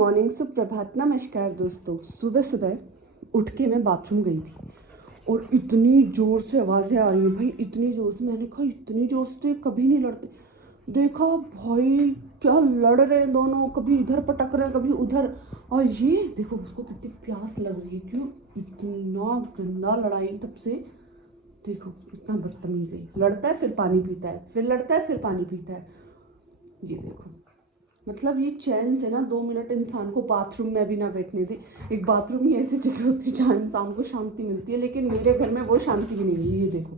Morning, सुप्रभात, नमस्कार दोस्तों। सुबह सुबह उठ के मैं बाथरूम गई थी और इतनी ज़ोर से आवाज़ें आ रही हैं भाई, इतनी ज़ोर से। मैंने कहा इतनी ज़ोर से तो ये कभी नहीं लड़ते। देखा भाई क्या लड़ रहे हैं दोनों, कभी इधर पटक रहे हैं कभी उधर। और ये देखो उसको कितनी प्यास लग रही है, क्यों इतना गंदा लड़ाई तब से। देखो इतना बदतमीज़ है, लड़ता है फिर पानी पीता है, फिर लड़ता है फिर पानी पीता है। ये देखो मतलब ये चैन से ना 2 मिनट इंसान को बाथरूम में भी ना बैठने दी। एक बाथरूम ही ऐसी जगह होती है जहाँ इंसान को शांति मिलती है, लेकिन मेरे घर में वो शांति भी नहीं है। ये देखो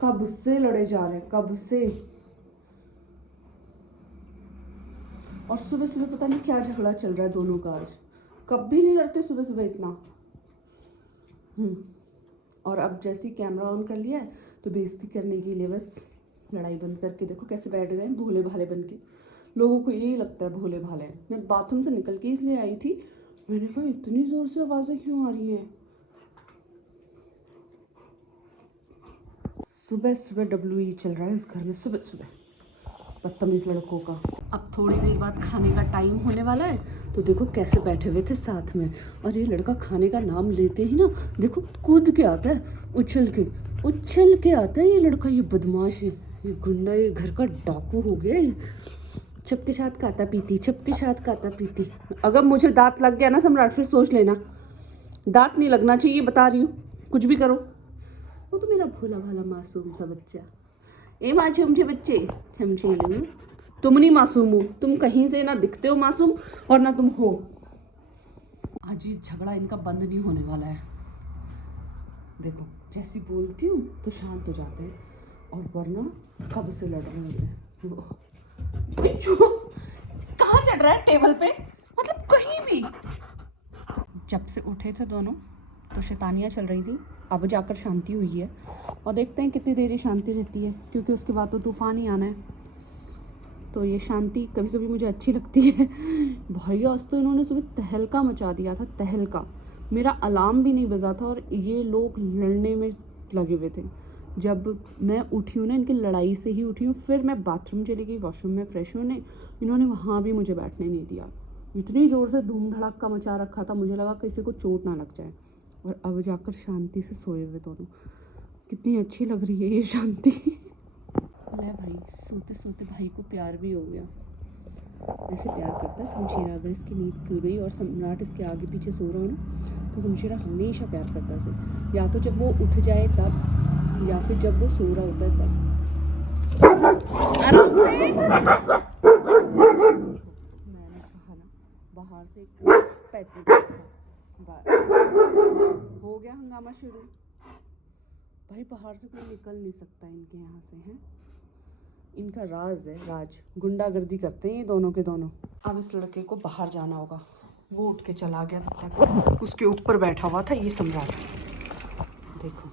कब से लड़े जा रहे हैं, कब से। और सुबह सुबह पता नहीं क्या झगड़ा चल रहा है दोनों का आज। कभी नहीं लड़ते सुबह सुबह इतना। और अब जैसे ही कैमरा ऑन कर लिया है तो बेइज्जती करने के लिए बस लड़ाई बंद करके देखो कैसे बैठ गए भोले भाले बन के। लोगों को यही लगता है भोले भाले। मैं बाथरूम से निकल के इसलिए आई थी, मैंने कहा इतनी ज़ोर से आवाज़ें क्यों आ रही हैं। सुबह सुबह WE चल रहा है इस घर में, सुबह सुबह बदतमीज़ लड़कों का। अब थोड़ी देर बाद खाने का टाइम होने वाला है तो देखो कैसे बैठे हुए थे साथ में। और ये लड़का खाने का नाम लेते ही ना देखो कूद के आता है, उछल के आता है। ये लड़का, ये बदमाश है, ये गुंडा, ये घर का डाकू हो गया। ये चुपके साथ खाता पीती, चुपके साथ खाता पीती। अगर मुझे दांत लग गया ना सम्राट, फिर सोच लेना। दांत नहीं लगना चाहिए, बता रही हूँ, कुछ भी करो। वो तो मेरा भोला भाला मासूम सा बच्चा। ए मासूम से बच्चे समझे, तुम नहीं मासूम हो, तुम कहीं से ना दिखते हो मासूम और ना तुम हो। आज ये झगड़ा इनका बंद नहीं होने वाला है। देखो जैसी बोलती हूँ तो शांत हो जाते हैं, और वरना कब से लड़ रहे होते हैं। वो कहाँ चढ़ रहा है टेबल पे, मतलब कहीं भी। जब से उठे थे दोनों तो शैतानियाँ चल रही थी, अब जाकर शांति हुई है। और देखते हैं कितनी देर शांति रहती है, क्योंकि उसके बाद तो तूफान ही आना है। तो ये शांति कभी कभी मुझे अच्छी लगती है। भाई आज तो इन्होंने सुबह तहलका मचा दिया था, तहलका। मेरा अलार्म भी नहीं बजा था और ये लोग लड़ने में लगे हुए थे। जब मैं उठी हूँ ना, इनकी लड़ाई से ही उठी हूँ। फिर मैं बाथरूम चली गई, वॉशरूम में फ्रेश होने। इन्होंने वहाँ भी मुझे बैठने नहीं दिया। इतनी ज़ोर से धूम धड़ाका मचा रखा था, मुझे लगा किसी को चोट ना लग जाए। और अब जाकर शांति से सोए हुए दोनों। कितनी अच्छी लग रही है ये शांति। ले भाई, सोते सोते भाई को प्यार भी हो गया। ऐसे प्यार करता है शमशेरा। अगर इसकी नींद खुल गई और सम्राट इसके आगे पीछे सो रहा हो ना, तो शमशेरा हमेशा प्यार करता है उसे। या तो जब वो उठ जाए तब, या फिर जब वो सो रहा होता है तब। आराम से। मैंने कहा ना बाहर से एक पेट हो गया हंगामा शुरू। भाई बाहर से कोई निकल नहीं सकता इनके यहाँ से, हैं। इनका राज है, राज। गुंडागर्दी करते हैं ये दोनों के दोनों। अब इस लड़के को बाहर जाना होगा। वो उठ के चला गया, तब तक उसके ऊपर बैठा हुआ था ये सम्राट। देखो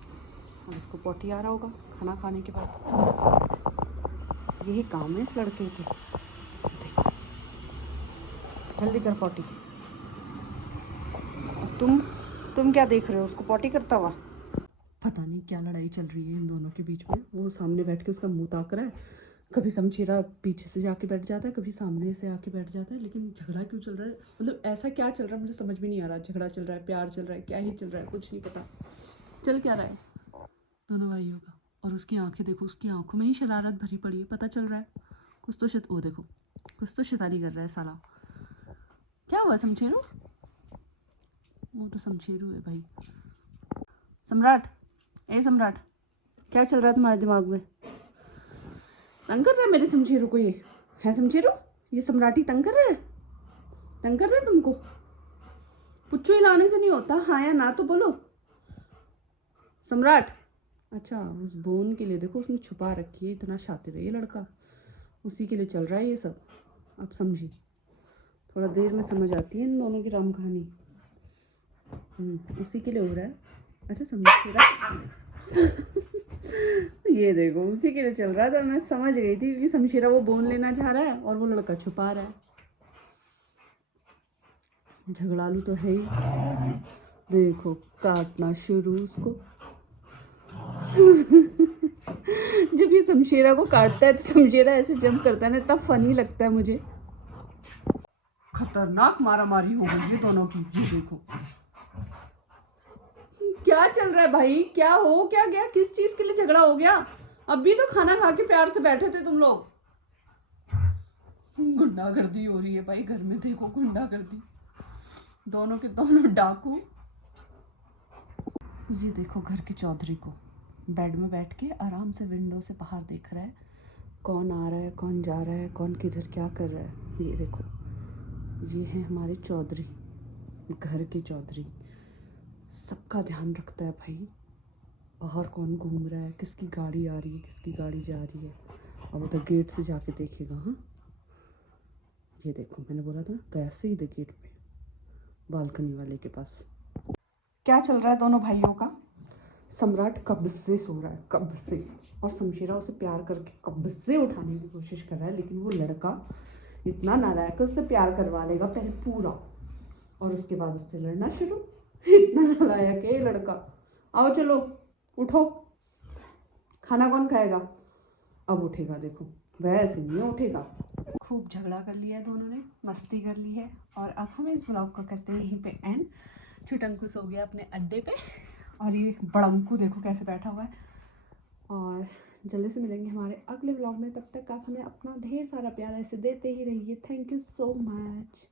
अब इसको पोटी आ रहा होगा खाना खाने के बाद। यही काम है इस लड़के के। देखो जल्दी कर पोटी। तुम क्या देख रहे हो उसको पोटी करता हुआ। पता नहीं क्या लड़ाई चल रही है इन दोनों के बीच में। वो सामने बैठ के उसका मुंह ताक रहा है। कभी शमशेरा पीछे से जाके बैठ जाता है, कभी सामने से आके बैठ जाता है। लेकिन झगड़ा क्यों चल रहा है, मतलब ऐसा क्या चल रहा है मुझे समझ भी नहीं आ रहा। झगड़ा चल रहा है, प्यार चल रहा है, क्या ही चल रहा है, कुछ नहीं पता चल क्या रहा है दोनों भाइयों का। और उसकी आंखें देखो, उसकी आंखों में ही शरारत भरी पड़ी है। पता चल रहा है कुछ तो वो देखो कुछ तो शैतानी कर रहा है साला। क्या हुआ शमशेरू? वो तो शमशेरू है भाई। सम्राट, ए सम्राट, क्या चल रहा है तुम्हारे दिमाग में? तंग कर रहा है मेरे शमशेरू को ये, है शमशेरू? ये सम्राटी तंग कर रहा है, तंग कर रहा है तुमको? पुच्चू हिलाने से नहीं होता, हाँ या ना तो बोलो सम्राट। अच्छा उस बोन के लिए देखो उसने छुपा रखी है, इतना शातिर है ये लड़का, उसी के लिए चल रहा है ये सब। अब समझी, थोड़ा देर में समझ आती है इन दोनों की राम कहानी। उसी के लिए हो रहा है। अच्छा समझ ये देखो उसी के लिए चल रहा था। मैं समझ गई थी कि शमशेरा वो बोन लेना चाह रहा है और वो लड़का छुपा रहा है। झगड़ालू तो है ही। देखो काटना शुरू उसको। जब ये शमशेरा को काटता है तो शमशेरा ऐसे जंप करता है ना, तब फनी लगता है मुझे। खतरनाक मारा मारी हो गई ये दोनों की। ये देखो क्या चल रहा है भाई, क्या हो क्या गया, किस चीज के लिए झगड़ा हो गया? अभी तो खाना खा के प्यार से बैठे थे तुम लोग। गुंडागर्दी हो रही है भाई घर में, देखो गुंडागर्दी, दोनों के दोनों डाकू। ये देखो घर के चौधरी को बेड में बैठ के आराम से विंडो से बाहर देख रहा है, कौन आ रहा है कौन जा रहा है, कौन किधर क्या कर रहा है। ये देखो ये है हमारे चौधरी, घर के चौधरी, सबका ध्यान रखता है भाई। बाहर कौन घूम रहा है, किसकी गाड़ी आ रही है, किसकी गाड़ी जा रही है, अब उधर गेट से जाके देखेगा। हाँ ये देखो मैंने बोला था ना, कैसे ही गेट पे बालकनी वाले के पास। क्या चल रहा है दोनों भाइयों का? सम्राट कब से सो रहा है, कब से, और शमशीरा उसे प्यार करके कब से उठाने की कोशिश कर रहा है, लेकिन वो लड़का इतना नालायक है, उससे प्यार करवा लेगा पहले पूरा और उसके बाद उससे लड़ना शुरू। इतना नालायक है ये लड़का। आओ चलो उठो, खाना कौन खाएगा? अब उठेगा, देखो वैसे नहीं उठेगा। खूब झगड़ा कर लिया है दोनों ने, मस्ती कर ली है, और अब हम इस व्लॉग को करते हैं यहीं पे एंड। छुटंकू सो गया अपने अड्डे पे और ये बड़ंकू देखो कैसे बैठा हुआ है। और जल्दी से मिलेंगे हमारे अगले व्लॉग में, तब तक आप हमें अपना ढेर सारा प्यार ऐसे देते ही रहिए। Thank you so much.